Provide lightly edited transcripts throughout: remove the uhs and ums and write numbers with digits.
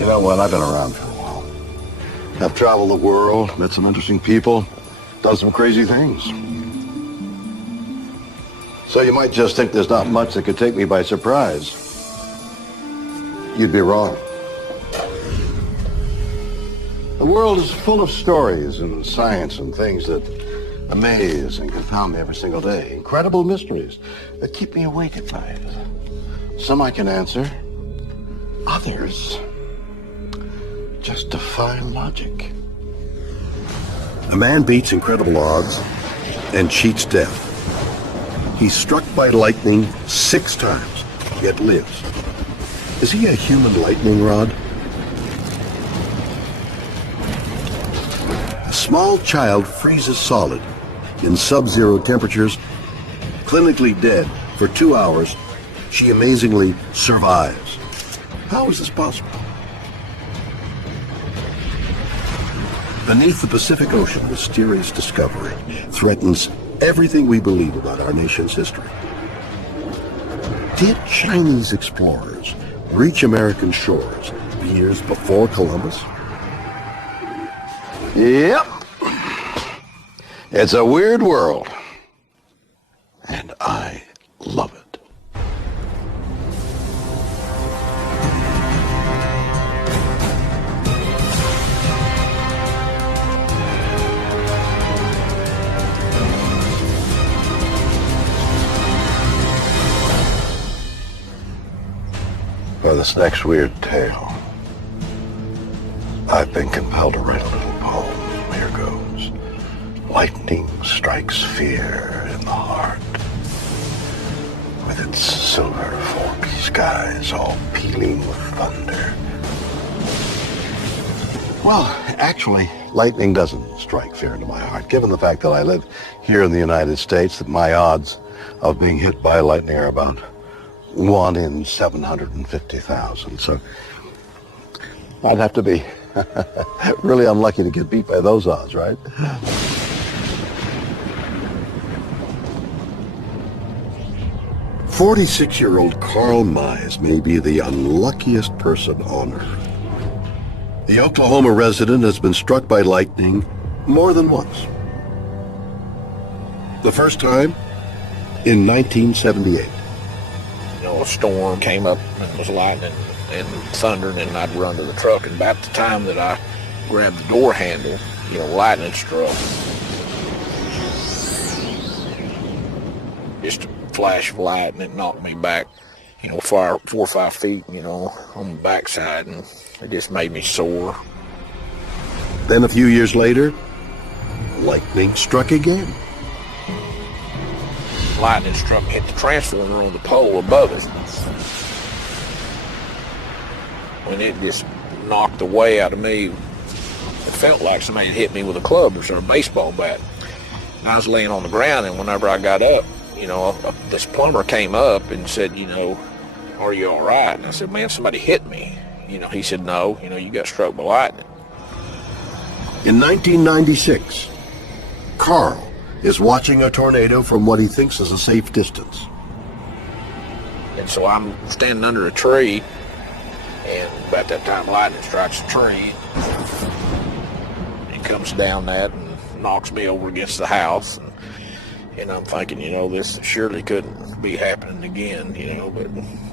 You know what? I've been around for a while. I've traveled the world, met some interesting people, done some crazy things. So you might just think there's not much that could take me by surprise. You'd be wrong. The world is full of stories and science and things that amaze and confound me every single day. Incredible mysteries that keep me awake at night. Some I can answer. Others just defy logic. A man beats incredible odds and cheats death. He's struck by lightning 6 times, yet lives. Is he a human lightning rod? A small child freezes solid in sub-zero temperatures, clinically dead for 2 hours. She amazingly survives. How is this possible? Beneath the Pacific Ocean, mysterious discovery threatens everything we believe about our nation's history. Did Chinese explorers reach American shores years before Columbus? Yep. It's a weird world, and I love it. For this next weird tale, I've been compelled to write a little poem. Here goes. Lightning strikes fear in the heart. With its silver forked skies all pealing with thunder. Well, actually, lightning doesn't strike fear into my heart. Given the fact that I live here in the United States, that my odds of being hit by lightning are about 1 in 750,000. So I'd have to be really unlucky to get beat by those odds, right? 46-year-old Carl Mize may be the unluckiest person on Earth. The Oklahoma resident has been struck by lightning more than once. The first time in 1978. You know, a storm came up and it was lightning and thundering, and I'd run to the truck, and about the time that I grabbed the door handle, you know, lightning struck. Just a flash of light, and it knocked me back, you know, 4 or 5 feet, you know, on the backside, and it just made me sore. Then a few years later, lightning struck again. Lightning struck, hit the transformer on the pole above us. When it just knocked the way out of me, it felt like somebody had hit me with a club or a baseball bat. And I was laying on the ground, and whenever I got up, you know, this plumber came up and said, you know, "Are you all right?" And I said, "Man, somebody hit me." You know, he said, "No, you know, you got struck by lightning." In 1996, Carl is watching a tornado from what he thinks is a safe distance. And so I'm standing under a tree, and about that time lightning strikes a tree. It comes down that and knocks me over against the house. And I'm thinking, you know, this surely couldn't be happening again, you know, but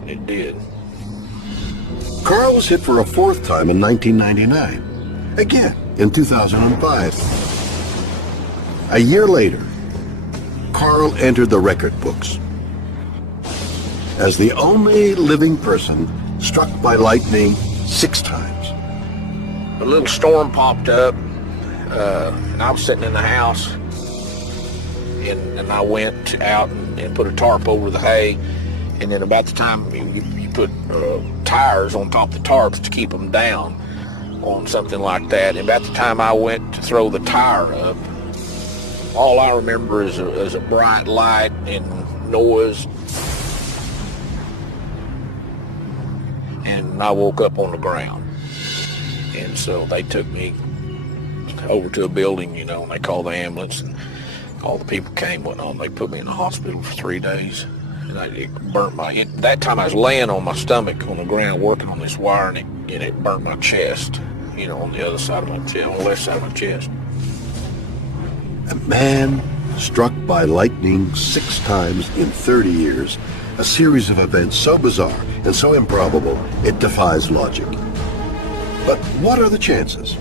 it did. Carl was hit for a 4th time in 1999. Again in 2005. A year later, Carl entered the record books as the only living person struck by lightning 6 times. A little storm popped up, and I was sitting in the house, and I went out and put a tarp over the hay, and then about the time you put tires on top of the tarps to keep them down on something like that, and about the time I went to throw the tire up, all I remember is a bright light and noise, and I woke up on the ground. And so they took me over to a building, you know, and they called the ambulance, and all the people came, went on. They put me in the hospital for 3 days. And it burnt that time I was laying on my stomach on the ground working on this wire, and it burnt my chest, on the other side of my chest, on the left side of my chest. A man struck by lightning 6 times in 30 years, a series of events so bizarre and so improbable it defies logic. But what are the chances?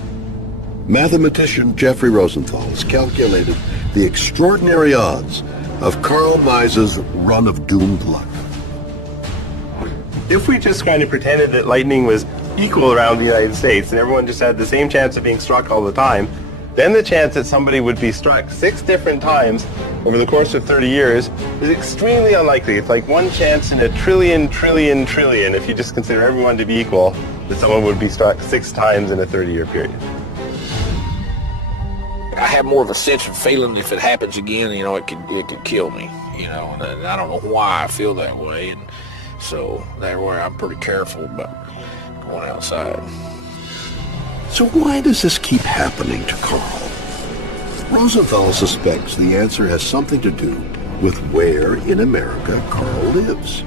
Mathematician Jeffrey Rosenthal has calculated the extraordinary odds of Carl Mise's run of doomed luck. If we just kind of pretended that lightning was equal around the United States and everyone just had the same chance of being struck all the time, then the chance that somebody would be struck 6 different times over the course of 30 years is extremely unlikely. It's like 1 chance in a trillion, if you just consider everyone to be equal, that someone would be struck 6 times in a 30-year period. I have more of a sense of feeling if it happens again, it could kill me, and I don't know why I feel that way, and so that's where I'm pretty careful about going outside. So why does this keep happening to Carl? Rosenthal suspects the answer has something to do with where in America Carl lives.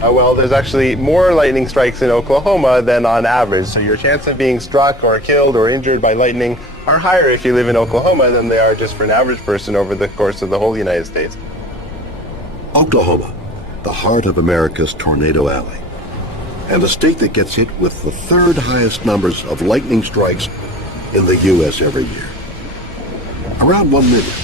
Well, there's actually more lightning strikes in Oklahoma than on average, so your chance of being struck or killed or injured by lightning are higher if you live in Oklahoma than they are just for an average person over the course of the whole United States. Oklahoma, the heart of America's Tornado Alley, and a state that gets hit with the 3rd highest numbers of lightning strikes in the U.S. every year. Around 1 million.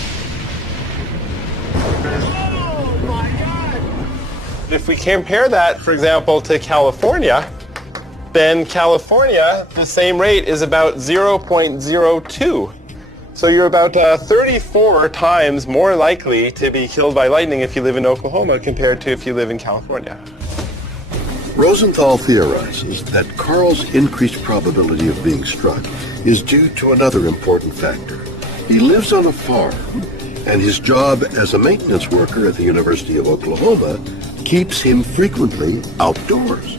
If we compare that, for example, to California, then California, the same rate is about 0.02. So you're about 34 times more likely to be killed by lightning if you live in Oklahoma compared to if you live in California. Rosenthal theorizes that Carl's increased probability of being struck is due to another important factor. He lives on a farm, and his job as a maintenance worker at the University of Oklahoma keeps him frequently outdoors.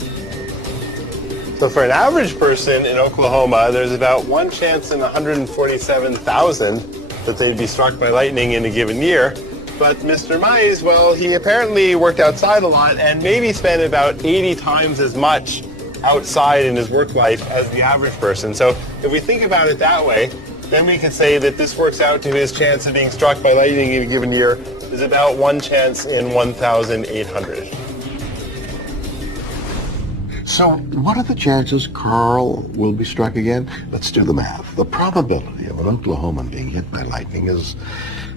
So for an average person in Oklahoma, there's about 1 chance in 147,000 that they'd be struck by lightning in a given year. But Mr. Mize, well, he apparently worked outside a lot and maybe spent about 80 times as much outside in his work life as the average person. So if we think about it that way, then we can say that this works out to his chance of being struck by lightning in a given year is about 1 chance in 1,800. So what are the chances Carl will be struck again? Let's do the math. The probability of an Oklahoman being hit by lightning is,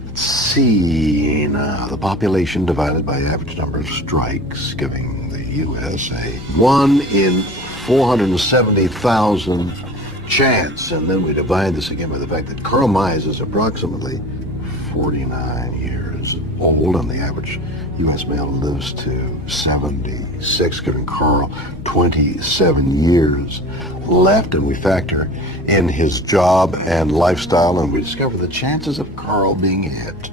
let's see, the population divided by average number of strikes, giving the U.S. a 1 in 470,000 chance. And then we divide this again by the fact that Carl Mize is approximately 49 years old, and the average U.S. male lives to 76, giving Carl 27 years left. And we factor in his job and lifestyle, and we discover the chances of Carl being hit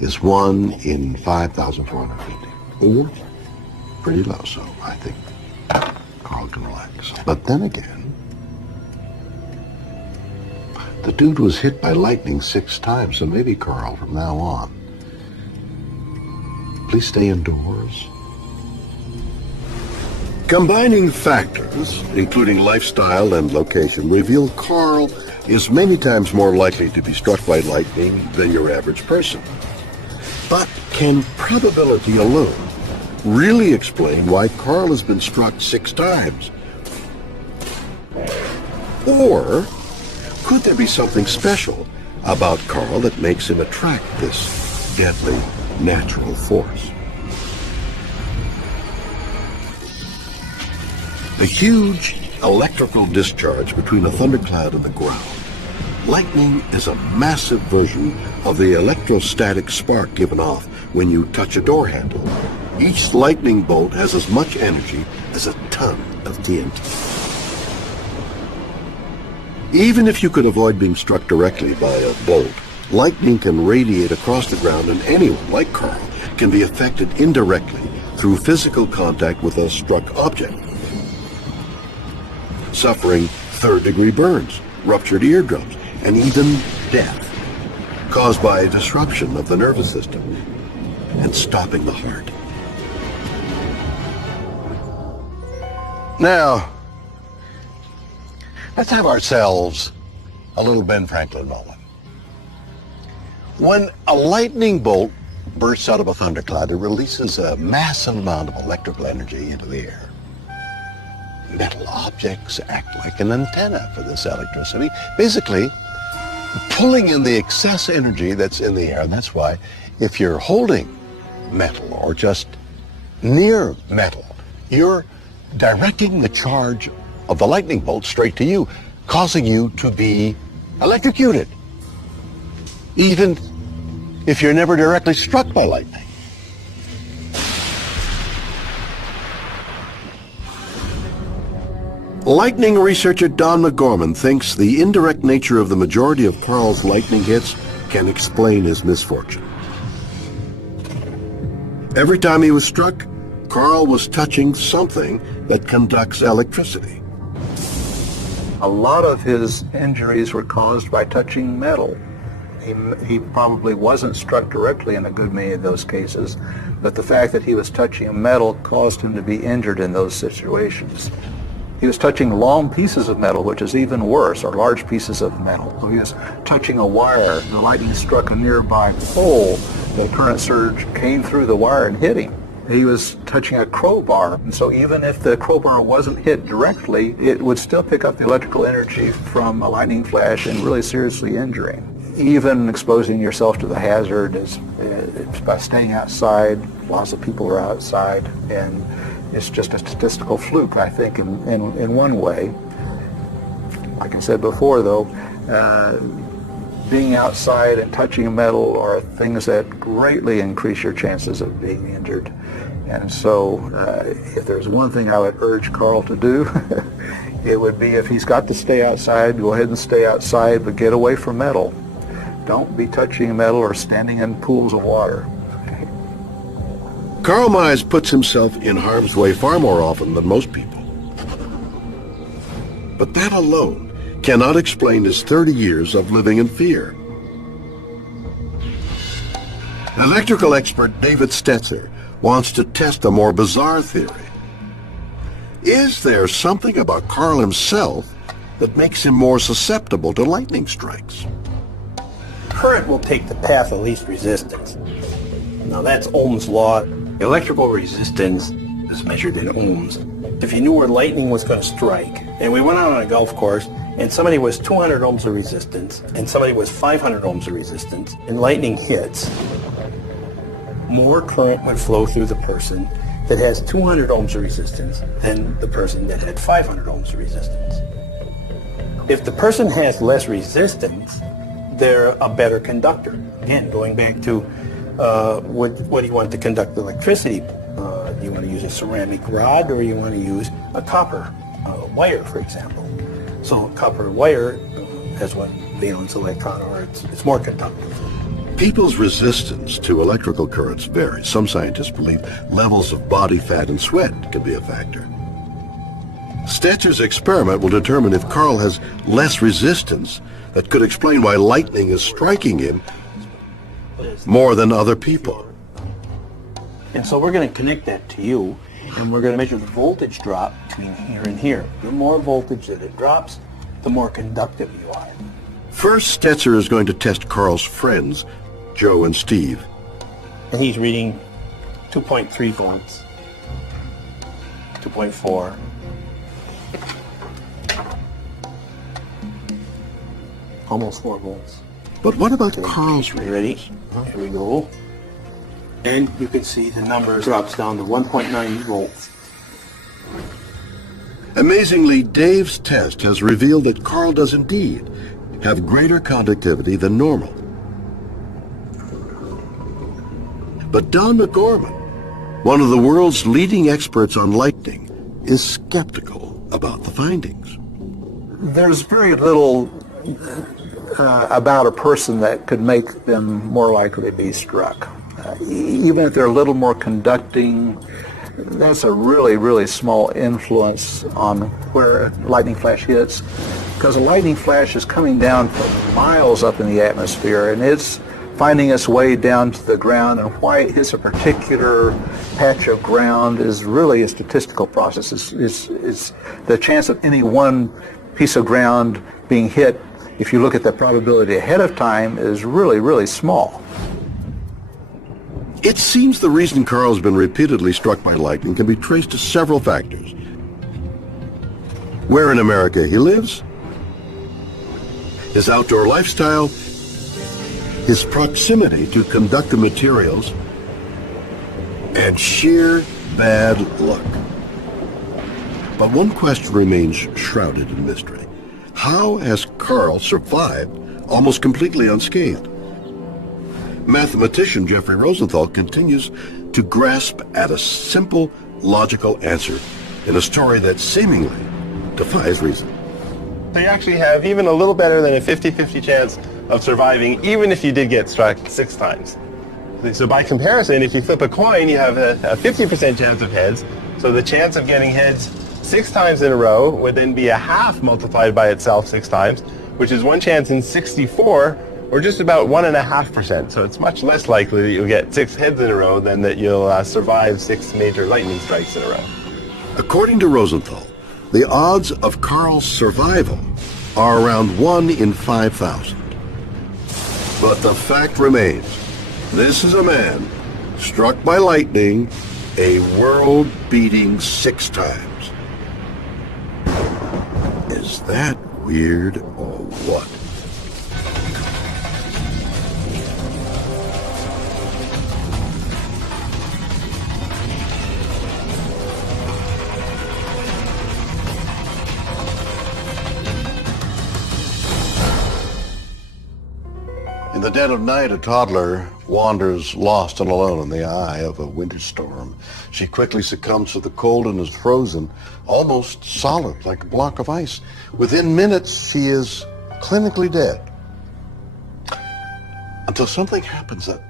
is 1 in 5,450. Or pretty low, so I think Carl can relax. But then again, the dude was hit by lightning 6 times, so maybe Carl, from now on, please stay indoors. Combining factors, including lifestyle and location, reveal Carl is many times more likely to be struck by lightning than your average person. But can probability alone really explain why Carl has been struck 6 times? Or could there be something special about Carl that makes him attract this deadly natural force? The huge electrical discharge between a thundercloud and the ground. Lightning is a massive version of the electrostatic spark given off when you touch a door handle. Each lightning bolt has as much energy as a ton of TNT. Even if you could avoid being struck directly by a bolt, lightning can radiate across the ground, and anyone, like Carl, can be affected indirectly through physical contact with a struck object, suffering third-degree burns, ruptured eardrums, and even death, caused by a disruption of the nervous system. and stopping the heart. Now, let's have ourselves a little Ben Franklin moment. When a lightning bolt bursts out of a thundercloud, it releases a massive amount of electrical energy into the air. Metal objects act like an antenna for this electricity, basically pulling in the excess energy that's in the air. And that's why if you're holding metal or just near metal, you're directing the charge of the lightning bolt straight to you, causing you to be electrocuted, even if you're never directly struck by lightning. Lightning researcher Don McGorman thinks the indirect nature of the majority of Carl's lightning hits can explain his misfortune. Every time he was struck, Carl was touching something that conducts electricity. A lot of his injuries were caused by touching metal. He probably wasn't struck directly in a good many of those cases, but the fact that he was touching metal caused him to be injured in those situations. He was touching long pieces of metal, which is even worse, or large pieces of metal. So he was touching a wire. The lightning struck a nearby pole. The current surge came through the wire and hit him. He was touching a crowbar, and so even if the crowbar wasn't hit directly, it would still pick up the electrical energy from a lightning flash and really seriously injure him. Even exposing yourself to the hazard is by staying outside. Lots of people are outside, and it's just a statistical fluke, I think, in one way. Like I said before, though, being outside and touching metal are things that greatly increase your chances of being injured. And so if there's one thing I would urge Carl to do, it would be, if he's got to stay outside, go ahead and stay outside, but get away from metal. Don't be touching metal or standing in pools of water. Carl Mize puts himself in harm's way far more often than most people. But that alone cannot explain his 30 years of living in fear. Electrical expert David Stetzer wants to test a more bizarre theory. Is there something about Carl himself that makes him more susceptible to lightning strikes? Current will take the path of least resistance. Now that's Ohm's law. Electrical resistance is measured in ohms. If you knew where lightning was going to strike, and we went out on a golf course, and somebody was 200 ohms of resistance, and somebody was 500 ohms of resistance, and lightning hits, more current would flow through the person that has 200 ohms of resistance than the person that had 500 ohms of resistance. If the person has less resistance, they're a better conductor. Again, going back to what do you want to conduct electricity? Do you want to use a ceramic rod, or you want to use a copper wire, for example? So copper wire has one valence electron, or it's more conductive. People's resistance to electrical currents varies. Some scientists believe levels of body fat and sweat can be a factor. Stetzer's experiment will determine if Carl has less resistance that could explain why lightning is striking him more than other people. And so we're going to connect that to you, and we're going to measure the voltage drop between here and here. The more voltage that it drops, the more conductive you are. First, Stetzer is going to test Carl's friends, Joe and Steve. And he's reading 2.3 volts, 2.4. Almost 4 volts. But what about Carl's You ready? Here we go. And you can see the number drops down to 1.9 volts. Amazingly, Dave's test has revealed that Carl does indeed have greater conductivity than normal. But Don McGorman, one of the world's leading experts on lightning, is skeptical about the findings. There's very little about a person that could make them more likely to be struck. Even if they're a little more conducting, that's a really, really small influence on where a lightning flash hits, because a lightning flash is coming down from miles up in the atmosphere, and it's finding its way down to the ground, and why it hits a particular patch of ground is really a statistical process. It's the chance of any one piece of ground being hit, if you look at the probability ahead of time, is really, really small. It seems the reason Carl's been repeatedly struck by lightning can be traced to several factors. Where in America he lives, his outdoor lifestyle, his proximity to conductive materials, and sheer bad luck. But one question remains shrouded in mystery. How has Carl survived almost completely unscathed? Mathematician Jeffrey Rosenthal continues to grasp at a simple, logical answer in a story that seemingly defies reason. So you actually have even a little better than a 50-50 chance of surviving, even if you did get struck 6 times. So by comparison, if you flip a coin, you have a 50% chance of heads. So the chance of getting heads 6 times in a row would then be a half multiplied by itself 6 times, which is 1 chance in 64, or just about 1.5%. So it's much less likely that you'll get 6 heads in a row than that you'll survive 6 major lightning strikes in a row. According to Rosenthal, the odds of Carl's survival are around 1 in 5,000. But the fact remains, this is a man struck by lightning a world-beating 6 times. Is that weird or what? In the dead of night, a toddler wanders lost and alone in the eye of a winter storm. She quickly succumbs to the cold and is frozen, almost solid, like a block of ice. Within minutes, she is clinically dead. Until something happens that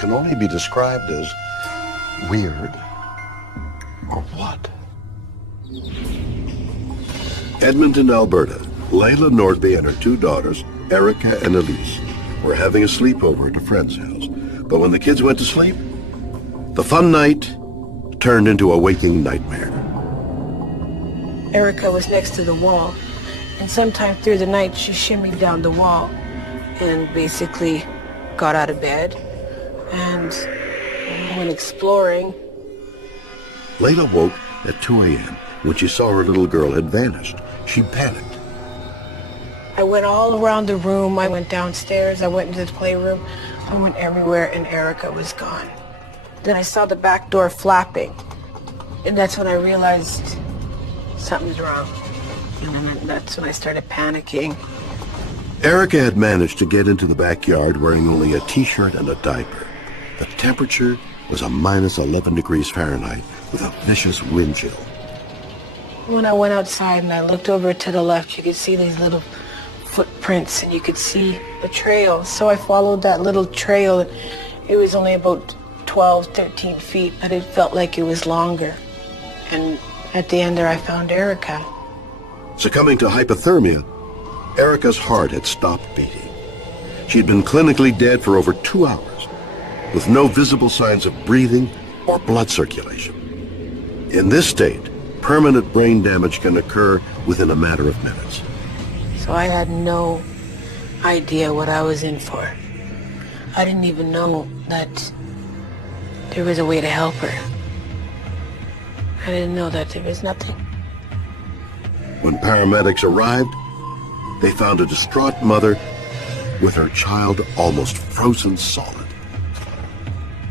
can only be described as weird or what? Edmonton, Alberta. Layla Nordby and her 2 daughters, Erica and Elise, were having a sleepover at a friend's house. But when the kids went to sleep, the fun night turned into a waking nightmare. Erica was next to the wall, and sometime through the night she shimmied down the wall and basically got out of bed and went exploring. Layla woke at 2 a.m. when she saw her little girl had vanished. She panicked. I went all around the room. I went downstairs. I went into the playroom. I went everywhere, and Erica was gone. Then I saw the back door flapping, and that's when I realized something's wrong. And then that's when I started panicking. Erica had managed to get into the backyard wearing only a t-shirt and a diaper. The temperature was a minus 11 degrees Fahrenheit with a vicious wind chill. When I went outside and I looked over to the left, you could see these little footprints and you could see the trail. So I followed that little trail. It was only about 12, 13 feet, but it felt like it was longer. And at the end there I found Erica. Succumbing to hypothermia, Erica's heart had stopped beating. She had been clinically dead for over 2 hours, with no visible signs of breathing or blood circulation. In this state, permanent brain damage can occur within a matter of minutes. So I had no idea what I was in for. I didn't even know that there was a way to help her. I didn't know that there was nothing. When paramedics arrived, they found a distraught mother with her child almost frozen solid.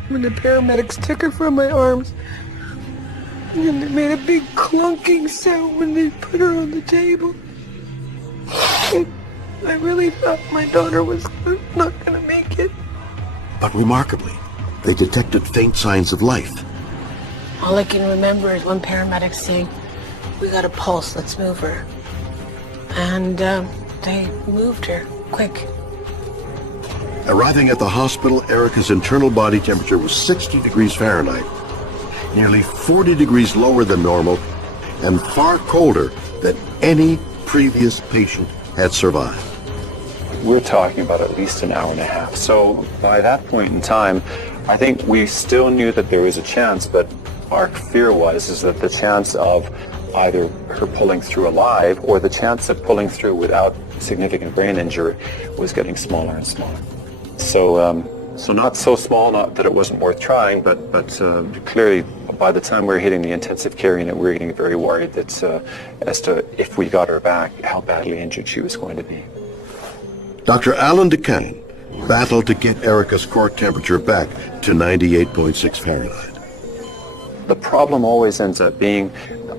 When the paramedics took her from my arms, and they made a big clunking sound when they put her on the table, I really thought my daughter was not going to make it. But remarkably, they detected faint signs of life. All I can remember is one paramedic saying, "We got a pulse, let's move her." And they moved her quick. Arriving at the hospital, Erica's internal body temperature was 60 degrees Fahrenheit, nearly 40 degrees lower than normal, and far colder than any previous patient had survived. we're talking about at least an hour and a half. So by that point in time, I think we still knew that there was a chance, but our fear is that the chance of either her pulling through alive or the chance of pulling through without significant brain injury was getting smaller and smaller. So not so small, not that it wasn't worth trying, but clearly by the time we were hitting the intensive care unit, we were getting very worried that as to if we got her back, how badly injured she was going to be. Dr. Alan DeCane battled to get Erica's core temperature back to 98.6 Fahrenheit. The problem always ends up being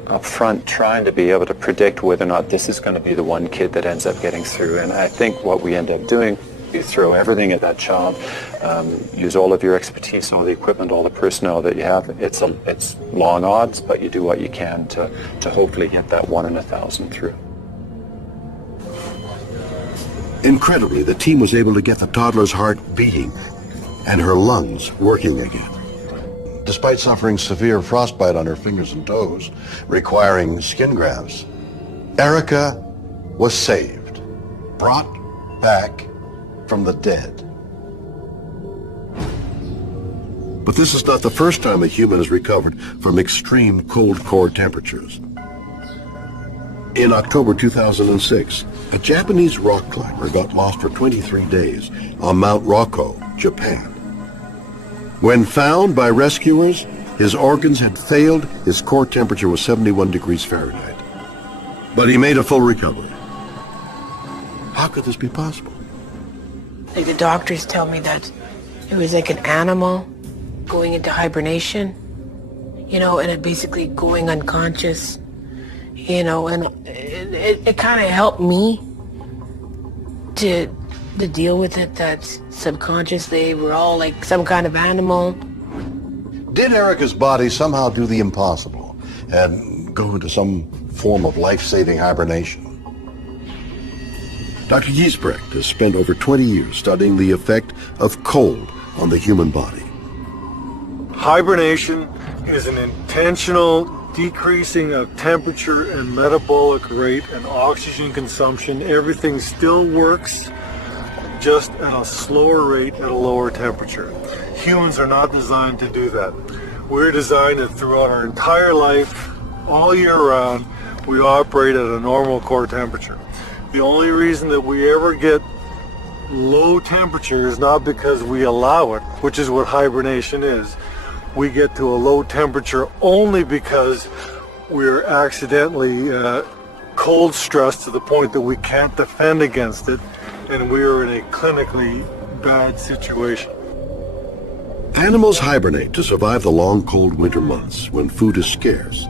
up front trying to be able to predict whether or not this is going to be the one kid that ends up getting through. And I think what we end up doing, you throw everything at that child, use all of your expertise, all the equipment, all the personnel that you have. It's long odds, but you do what you can to hopefully get that 1 in 1,000 through. Incredibly, the team was able to get the toddler's heart beating and her lungs working again. Despite suffering severe frostbite on her fingers and toes, requiring skin grafts, Erica was saved, brought back from the dead. But this is not the first time a human has recovered from extreme cold core temperatures. In October 2006, a Japanese rock climber got lost for 23 days on Mount Rokko, Japan. When found by rescuers, his organs had failed, his core temperature was 71 degrees Fahrenheit. But he made a full recovery. How could this be possible? Like the doctors tell me that it was like an animal going into hibernation, and it basically going unconscious, and it kind of helped me to deal with it, that subconsciously we're all like some kind of animal. Did Erica's body somehow do the impossible and go into some form of life-saving hibernation? Dr. Giesbrecht has spent over 20 years studying the effect of cold on the human body. Hibernation is an intentional decreasing of temperature and metabolic rate and oxygen consumption. Everything still works, just at a slower rate at a lower temperature. Humans are not designed to do that. We're designed that throughout our entire life, all year round, we operate at a normal core temperature. The only reason that we ever get low temperature is not because we allow it, which is what hibernation is. We get to a low temperature only because we're accidentally cold stressed to the point that we can't defend against it, and we are in a clinically bad situation. Animals hibernate to survive the long, cold winter months when food is scarce.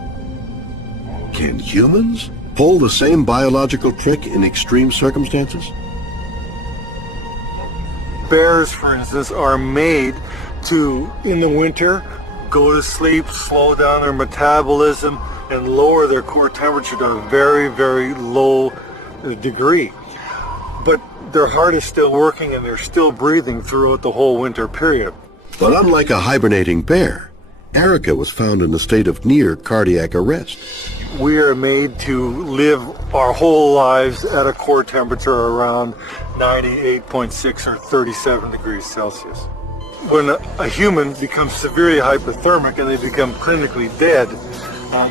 Can humans pull the same biological trick in extreme circumstances? Bears, for instance, are made to, in the winter, go to sleep, slow down their metabolism, and lower their core temperature to a very, very low degree. But their heart is still working and they're still breathing throughout the whole winter period. But unlike a hibernating bear, Erica was found in a state of near cardiac arrest. We are made to live our whole lives at a core temperature around 98.6 or 37 degrees Celsius. When a human becomes severely hypothermic and they become clinically dead,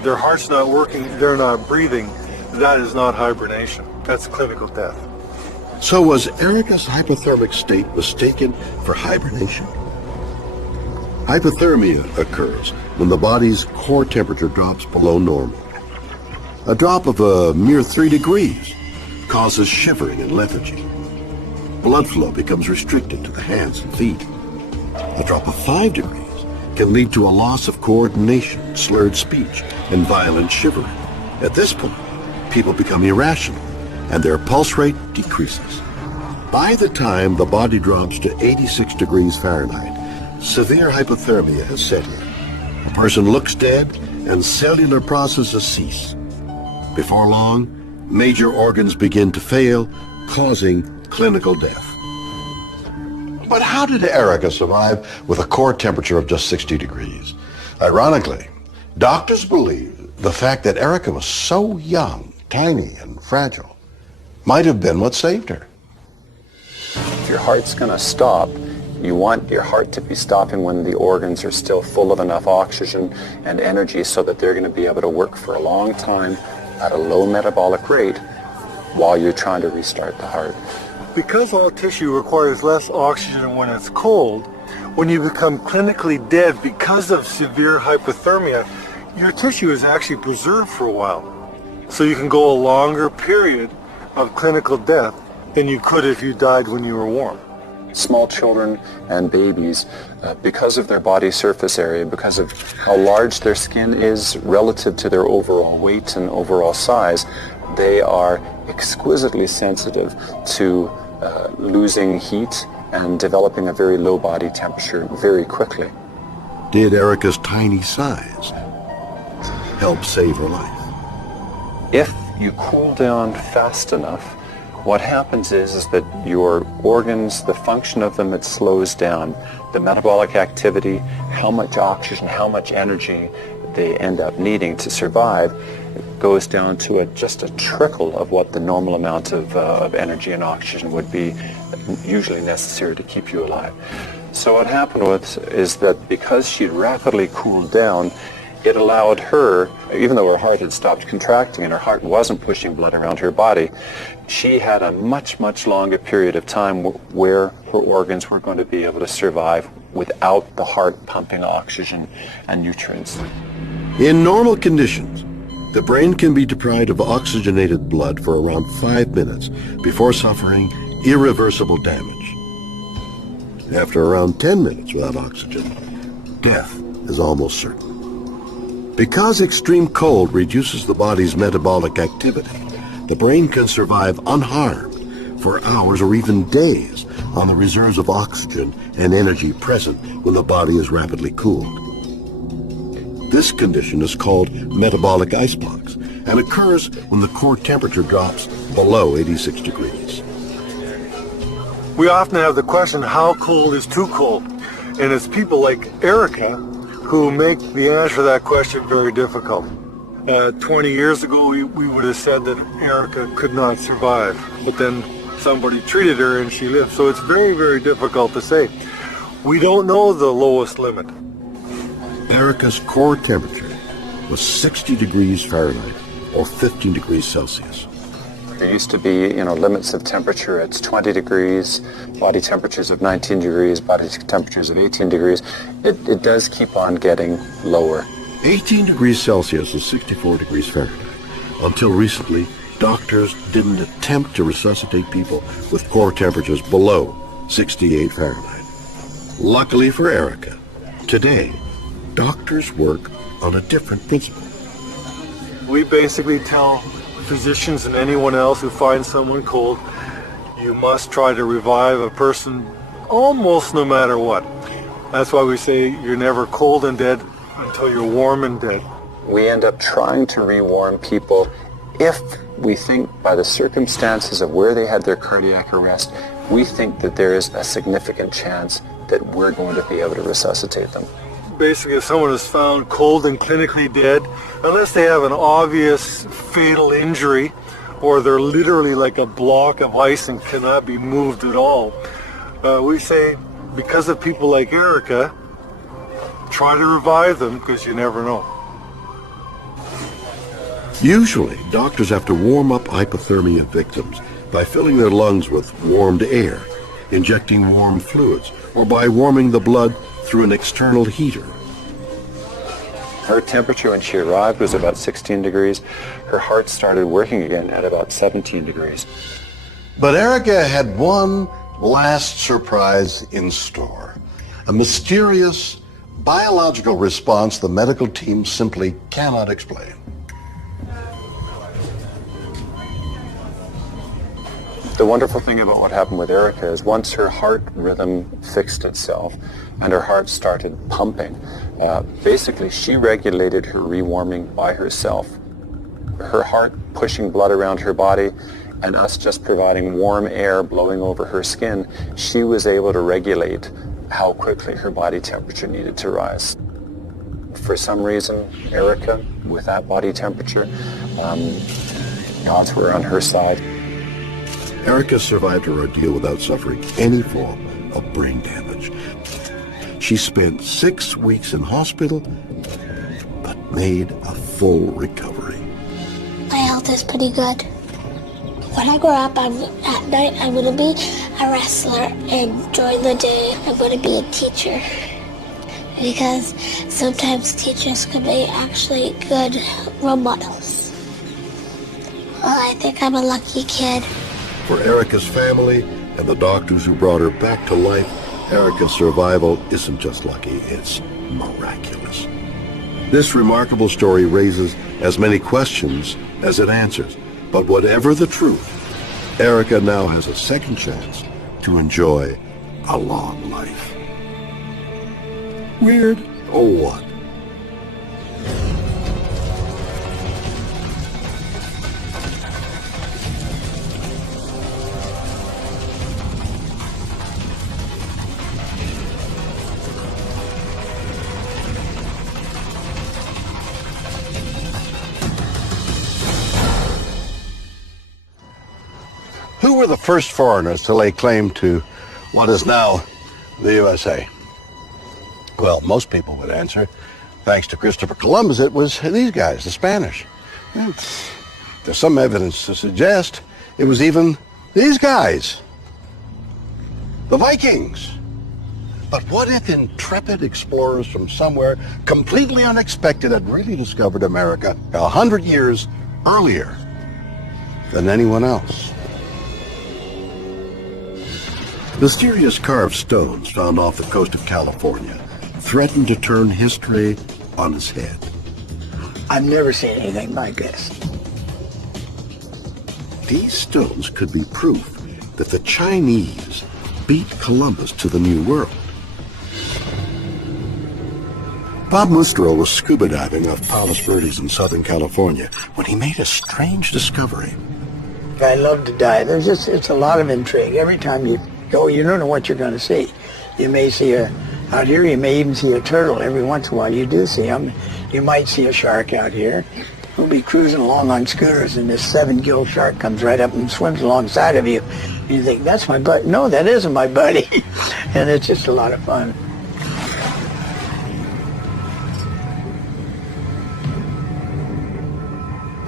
their heart's not working, they're not breathing, that is not hibernation. That's clinical death. So was Erica's hypothermic state mistaken for hibernation? Hypothermia occurs when the body's core temperature drops below normal. A drop of a mere 3 degrees causes shivering and lethargy. Blood flow becomes restricted to the hands and feet. A drop of 5 degrees can lead to a loss of coordination, slurred speech, and violent shivering. At this point, people become irrational and their pulse rate decreases. By the time the body drops to 86 degrees Fahrenheit, severe hypothermia has set in. A person looks dead and cellular processes cease. Before long, major organs begin to fail, causing clinical death. But how did Erica survive with a core temperature of just 60 degrees? Ironically, doctors believe the fact that Erica was so young, tiny, and fragile might have been what saved her. your heart's going to stop, you want your heart to be stopping when the organs are still full of enough oxygen and energy so that they're going to be able to work for a long time at a low metabolic rate while you're trying to restart the heart. Because all tissue requires less oxygen when it's cold, when you become clinically dead because of severe hypothermia, your tissue is actually preserved for a while. So you can go a longer period of clinical death than you could if you died when you were warm. Small children and babies, because of their body surface area, because of how large their skin is relative to their overall weight and overall size, they are exquisitely sensitive to losing heat and developing a very low body temperature very quickly. Did Erica's tiny size help save her life? If you cool down fast enough, what happens is that your organs, the function of them, it slows down. The metabolic activity, how much oxygen, how much energy they end up needing to survive, goes down to just a trickle of what the normal amount of energy and oxygen would be usually necessary to keep you alive. So what happened is that because she'd rapidly cooled down, it allowed her, even though her heart had stopped contracting and her heart wasn't pushing blood around her body, she had a much, much longer period of time where her organs were going to be able to survive without the heart pumping oxygen and nutrients. In normal conditions, the brain can be deprived of oxygenated blood for around 5 minutes before suffering irreversible damage. After around 10 minutes without oxygen, death is almost certain. Because extreme cold reduces the body's metabolic activity, the brain can survive unharmed for hours or even days on the reserves of oxygen and energy present when the body is rapidly cooled. This condition is called metabolic icebox and occurs when the core temperature drops below 86 degrees. We often have the question, how cold is too cold? And it's people like Erica who make the answer to that question very difficult. 20 years ago, we would have said that Erica could not survive, but then somebody treated her and she lived. So it's very, very difficult to say. We don't know the lowest limit. Erica's core temperature was 60 degrees Fahrenheit or 15 degrees Celsius. There used to be, limits of temperature. It's 20 degrees, body temperatures of 19 degrees, body temperatures of 18 degrees. It does keep on getting lower. 18 degrees Celsius is 64 degrees Fahrenheit. Until recently, doctors didn't attempt to resuscitate people with core temperatures below 68 Fahrenheit. Luckily for Erica, today, doctors work on a different principle. We basically tell physicians and anyone else who finds someone cold, you must try to revive a person almost no matter what. That's why we say you're never cold and dead until you're warm and dead. We end up trying to rewarm people if we think by the circumstances of where they had their cardiac arrest, we think that there is a significant chance that we're going to be able to resuscitate them. Basically, if someone is found cold and clinically dead, unless they have an obvious fatal injury or they're literally like a block of ice and cannot be moved at all, we say, because of people like Erica, try to revive them because you never know. Usually, doctors have to warm up hypothermia victims by filling their lungs with warmed air, injecting warm fluids, or by warming the blood through an external heater. Her temperature when she arrived was about 16 degrees. Her heart started working again at about 17 degrees. But Erica had one last surprise in store. A mysterious biological response the medical team simply cannot explain. The wonderful thing about what happened with Erica is once her heart rhythm fixed itself and her heart started pumping, basically she regulated her rewarming by herself. Her heart pushing blood around her body and us just providing warm air blowing over her skin, she was able to regulate how quickly her body temperature needed to rise. For some reason, Erica, with that body temperature, odds were on her side. Erica survived her ordeal without suffering any form of brain damage. She spent 6 weeks in hospital, but made a full recovery. My health is pretty good. When I grow up, at night, I'm going to be a wrestler, and during the day, I'm going to be a teacher. Because sometimes teachers can be actually good role models. Well, I think I'm a lucky kid. For Erica's family and the doctors who brought her back to life, Erica's survival isn't just lucky, it's miraculous. This remarkable story raises as many questions as it answers. But whatever the truth, Erica now has a second chance to enjoy a long life. Weird or what? Who were the first foreigners to lay claim to what is now the USA? Well, most people would answer, thanks to Christopher Columbus, it was these guys, the Spanish. There's some evidence to suggest it was even these guys, the Vikings. But what if intrepid explorers from somewhere completely unexpected had really discovered America 100 years earlier than anyone else? Mysterious carved stones found off the coast of California threatened to turn history on its head. I've never seen anything like this. These stones could be proof that the Chinese beat Columbus to the New World. Bob Mustrow was scuba diving off Palos Verdes in Southern California when he made a strange discovery. I love to dive. It's a lot of intrigue. Every time you go, you don't know what you're going to see. You may see out here, you may even see a turtle. Every once in a while you do see them. You might see a shark out here. We'll be cruising along on scooters and this 7-gill shark comes right up and swims alongside of you. And you think, that's my buddy. No, that isn't my buddy. And it's just a lot of fun.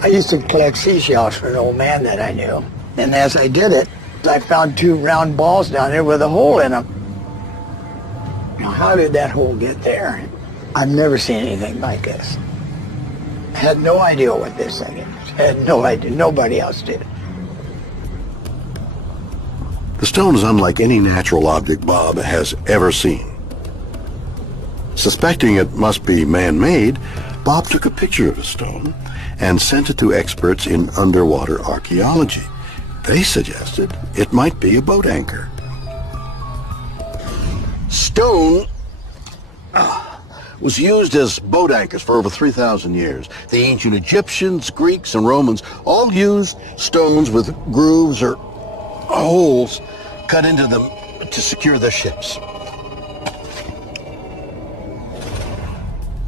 I used to collect seashells for an old man that I knew. And as I did it, I found 2 round balls down there with a hole in them. Now, how did that hole get there? I've never seen anything like this. Had no idea what this thing is. Had no idea. Nobody else did. The stone is unlike any natural object Bob has ever seen. Suspecting it must be man-made, Bob took a picture of the stone and sent it to experts in underwater archaeology. They suggested it might be a boat anchor. Stone was used as boat anchors for over 3,000 years. The ancient Egyptians, Greeks, and Romans all used stones with grooves or holes cut into them to secure their ships.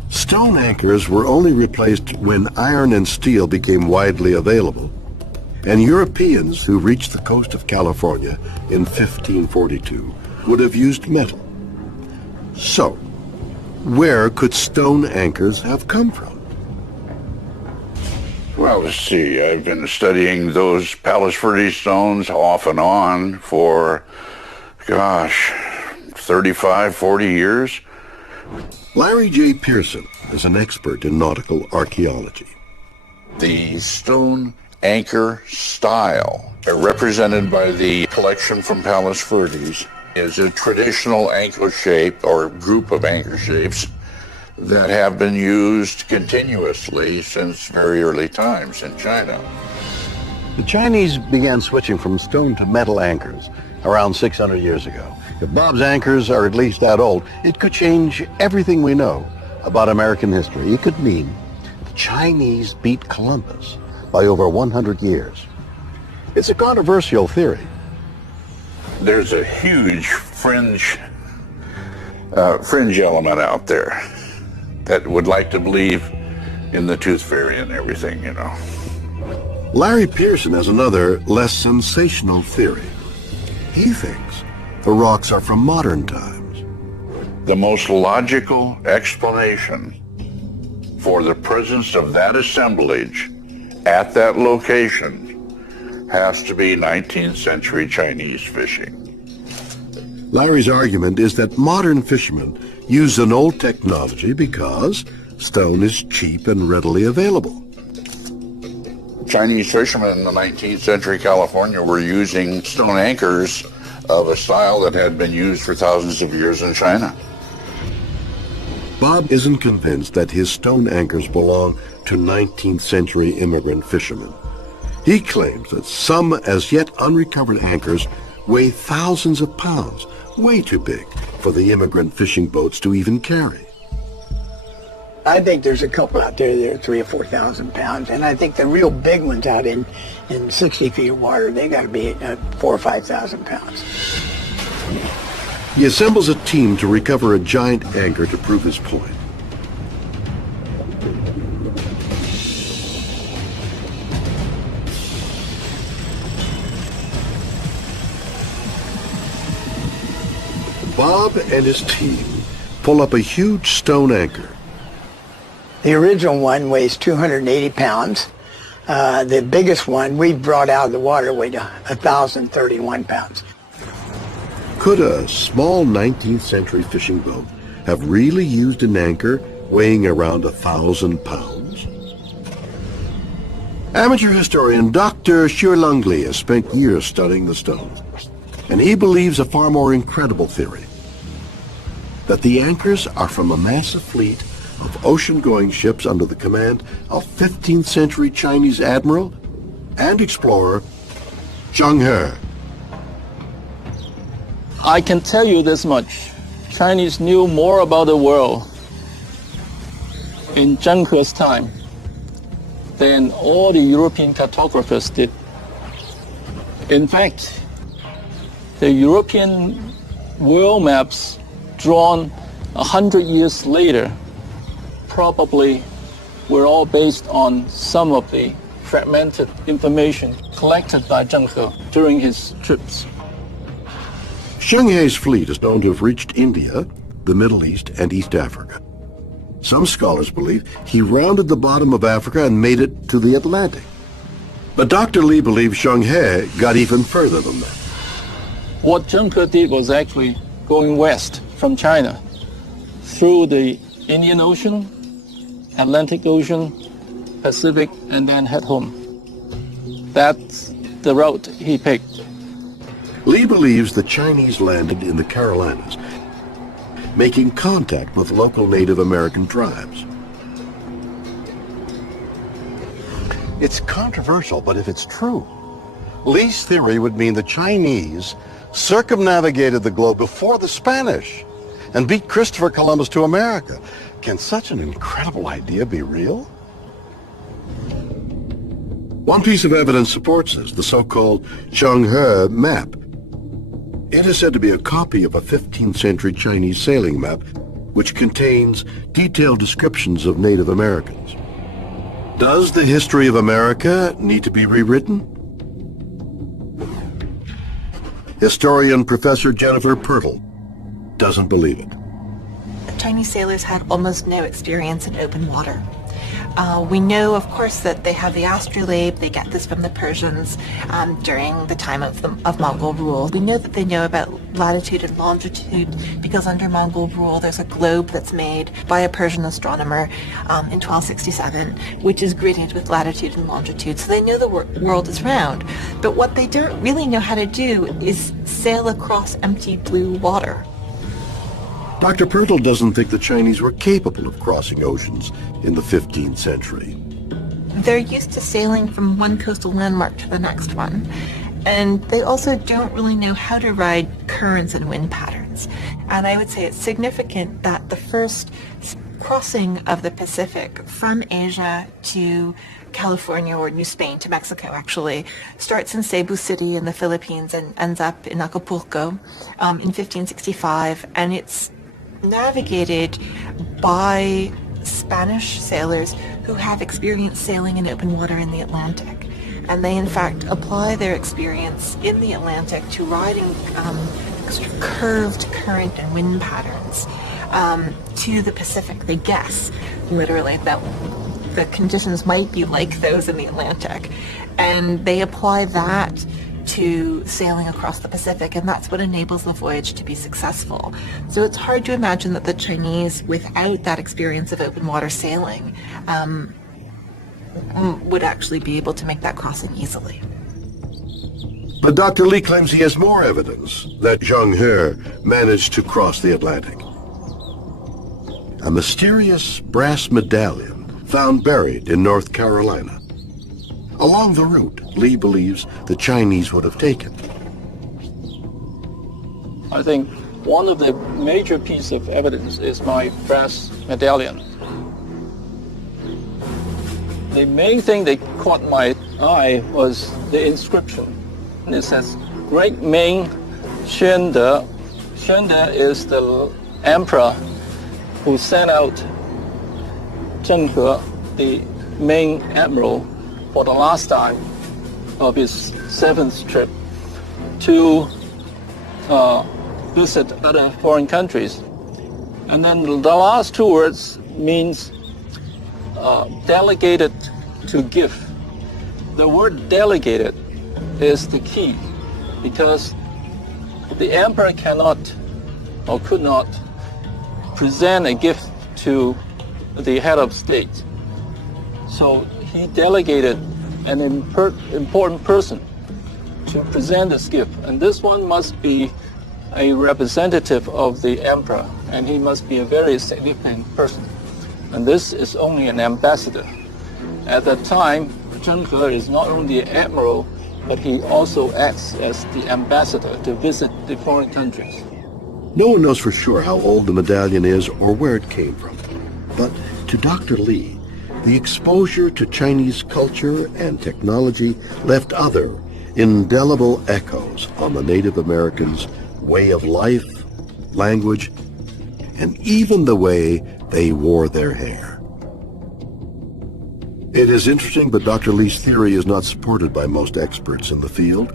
Stone anchors were only replaced when iron and steel became widely available, and Europeans who reached the coast of California in 1542 would have used metal. So, where could stone anchors have come from? Well, let's see. I've been studying those Palos Verdes stones off and on for, 35, 40 years. Larry J. Pearson is an expert in nautical archaeology. The stone anchor style, represented by the collection from Palos Verdes, is a traditional anchor shape or group of anchor shapes that have been used continuously since very early times in China. The Chinese began switching from stone to metal anchors around 600 years ago. If Bob's anchors are at least that old, it could change everything we know about American history. It could mean the Chinese beat Columbus by over 100 years. It's a controversial theory. There's a huge fringe element out there that would like to believe in the tooth fairy and everything, you know. Larry Pearson has another, less sensational theory. He thinks the rocks are from modern times. The most logical explanation for the presence of that assemblage at that location has to be 19th century Chinese fishing. Larry's argument is that modern fishermen use an old technology because stone is cheap and readily available. Chinese fishermen in the 19th century California were using stone anchors of a style that had been used for thousands of years in China. Bob isn't convinced that his stone anchors belong to 19th century immigrant fishermen. He claims that some as yet unrecovered anchors weigh thousands of pounds, way too big for the immigrant fishing boats to even carry. I think there's a couple out there that are 3,000 or 4,000 pounds, and I think the real big ones out in 60 feet of water, they got to be 4,000 or 5,000 pounds. He assembles a team to recover a giant anchor to prove his point. Bob and his team pull up a huge stone anchor. The original one weighs 280 pounds. The biggest one we brought out of the water weighed 1,031 pounds. Could a small 19th century fishing boat have really used an anchor weighing around 1,000 pounds? Amateur historian Dr. Shurlungli has spent years studying the stone, and he believes a far more incredible theory, that the anchors are from a massive fleet of ocean-going ships under the command of 15th century Chinese admiral and explorer Zheng He. I can tell you this much. Chinese knew more about the world in Zheng He's time than all the European cartographers did. In fact, the European world maps drawn 100 years later probably were all based on some of the fragmented information collected by Zheng He during his trips. Zheng He's fleet is known to have reached India, the Middle East, and East Africa. Some scholars believe he rounded the bottom of Africa and made it to the Atlantic. But Dr. Lee believes Zheng He got even further than that. What Zheng He did was actually going west from China through the Indian Ocean, Atlantic Ocean, Pacific, and then head home. That's the route he picked. Lee believes the Chinese landed in the Carolinas, making contact with local Native American tribes. It's controversial, but if it's true, Lee's theory would mean the Chinese circumnavigated the globe before the Spanish and beat Christopher Columbus to America. Can such an incredible idea be real? One piece of evidence supports this, the so-called Zheng He map. It is said to be a copy of a 15th century Chinese sailing map which contains detailed descriptions of Native Americans. Does the history of America need to be rewritten? Historian Professor Jennifer Pirtle doesn't believe it. Chinese sailors had almost no experience in open water. We know, of course, that they have the astrolabe. They get this from the Persians during the time of Mongol rule. We know that they know about latitude and longitude because under Mongol rule there's a globe that's made by a Persian astronomer in 1267, which is gridded with latitude and longitude. So they know the world is round. But what they don't really know how to do is sail across empty blue water. Dr. Pirtle doesn't think the Chinese were capable of crossing oceans in the 15th century. They're used to sailing from one coastal landmark to the next one. And they also don't really know how to ride currents and wind patterns. And I would say it's significant that the first crossing of the Pacific from Asia to California, or New Spain to Mexico actually, starts in Cebu City in the Philippines and ends up in Acapulco in 1565. And it's navigated by Spanish sailors who have experienced sailing in open water in the Atlantic. and they in fact apply their experience in the Atlantic to riding curved current and wind patterns to the Pacific. They guess, literally, that the conditions might be like those in the Atlantic, and they apply that to sailing across the Pacific, and that's what enables the voyage to be successful. So it's hard to imagine that the Chinese, without that experience of open water sailing, would actually be able to make that crossing easily. But Dr. Lee claims he has more evidence that Zheng He managed to cross the Atlantic. A mysterious brass medallion found buried in North Carolina. Along the route Lee believes the Chinese would have taken. I think one of the major pieces of evidence is my brass medallion. The main thing that caught my eye was the inscription. It says, Great Ming Xuande. Xuande is the emperor who sent out Zheng He, the Ming admiral, for the last time of his 7th trip to visit other foreign countries. And then the last two words means delegated to give. The word delegated is the key, because the emperor cannot or could not present a gift to the head of state. So he delegated an important person to present this gift, and this one must be a representative of the emperor, and he must be a very significant person. And this is only an ambassador. At that time, Zheng He is not only an admiral, but he also acts as the ambassador to visit the foreign countries. No one knows for sure how old the medallion is or where it came from. But to Dr. Lee, the exposure to Chinese culture and technology left other, indelible echoes on the Native Americans' way of life, language, and even the way they wore their hair. It is interesting, but Dr. Lee's theory is not supported by most experts in the field.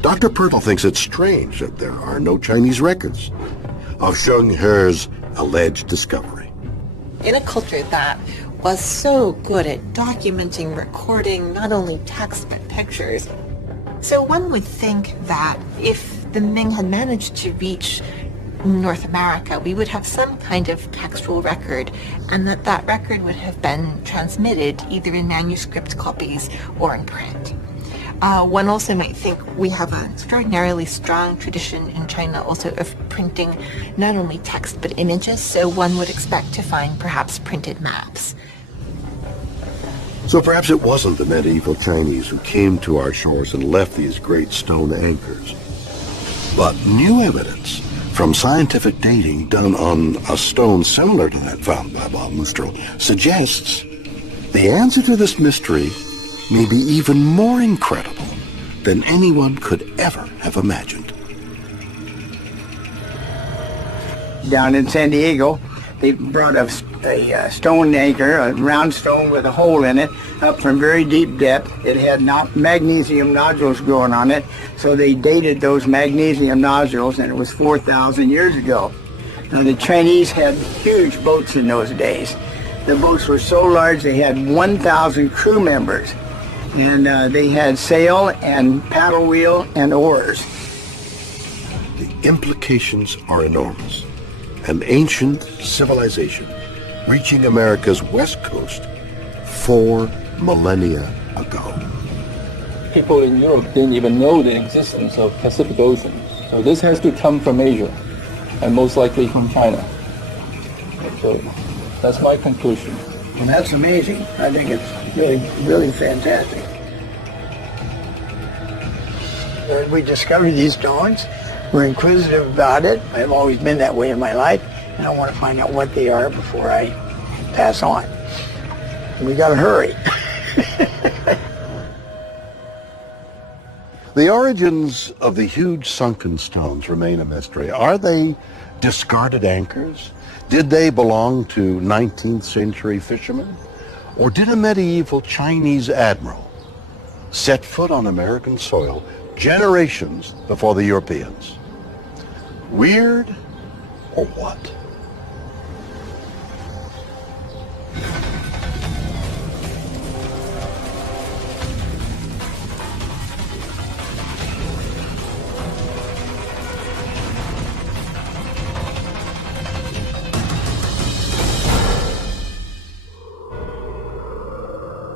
Dr. Pirtle thinks it's strange that there are no Chinese records of Zheng He's alleged discovery. In a culture that was so good at documenting, recording not only text but pictures, so one would think that if the Ming had managed to reach North America, we would have some kind of textual record, and that record would have been transmitted either in manuscript copies or in print. One also might think we have an extraordinarily strong tradition in China also of printing not only text but images, so one would expect to find perhaps printed maps. So perhaps it wasn't the medieval Chinese who came to our shores and left these great stone anchors, but new evidence from scientific dating done on a stone similar to that found by Bob Musterl suggests the answer to this mystery may be even more incredible than anyone could ever have imagined. Down in San Diego, they brought a stone anchor, a round stone with a hole in it, up from very deep depth. It had magnesium nodules growing on it, so they dated those magnesium nodules, and it was 4,000 years ago. Now, the Chinese had huge boats in those days. The boats were so large they had 1,000 crew members, and they had sail and paddle wheel and oars. The implications are enormous. An ancient civilization reaching America's west coast 4 millennia ago. People in Europe didn't even know the existence of Pacific Ocean. So this has to come from Asia, and most likely from China. So that's my conclusion. And that's amazing. I think it's really, really fantastic. We discovered these stones. We're inquisitive about it. I've always been that way in my life, and I want to find out what they are before I pass on. We got to hurry. The origins of the huge sunken stones remain a mystery. Are they discarded anchors? Did they belong to 19th century fishermen? Or did a medieval Chinese admiral set foot on American soil generations before the Europeans? Weird or what?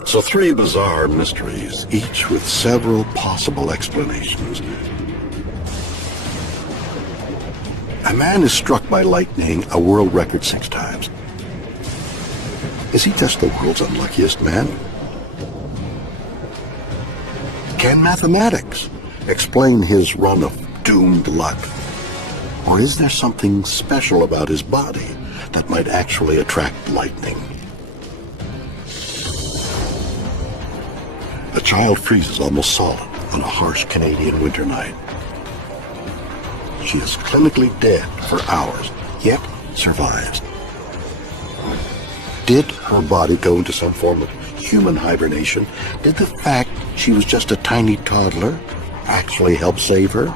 So 3 bizarre mysteries, each with several possible explanations. A man is struck by lightning, a world record 6 times. Is he just the world's unluckiest man? Can mathematics explain his run of doomed luck? Or is there something special about his body that might actually attract lightning? A child freezes almost solid on a harsh Canadian winter night. She is clinically dead for hours, yet survives. Did her body go into some form of human hibernation? Did the fact she was just a tiny toddler actually help save her?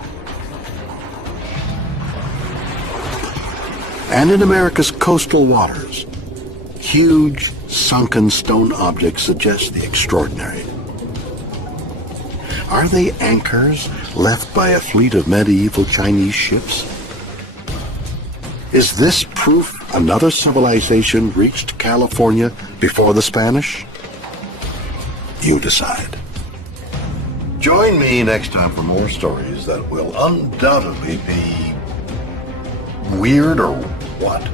And in America's coastal waters, huge sunken stone objects suggest the extraordinary. Are they anchors left by a fleet of medieval Chinese ships? Is this proof another civilization reached California before the Spanish? You decide. Join me next time for more stories that will undoubtedly be weird or what?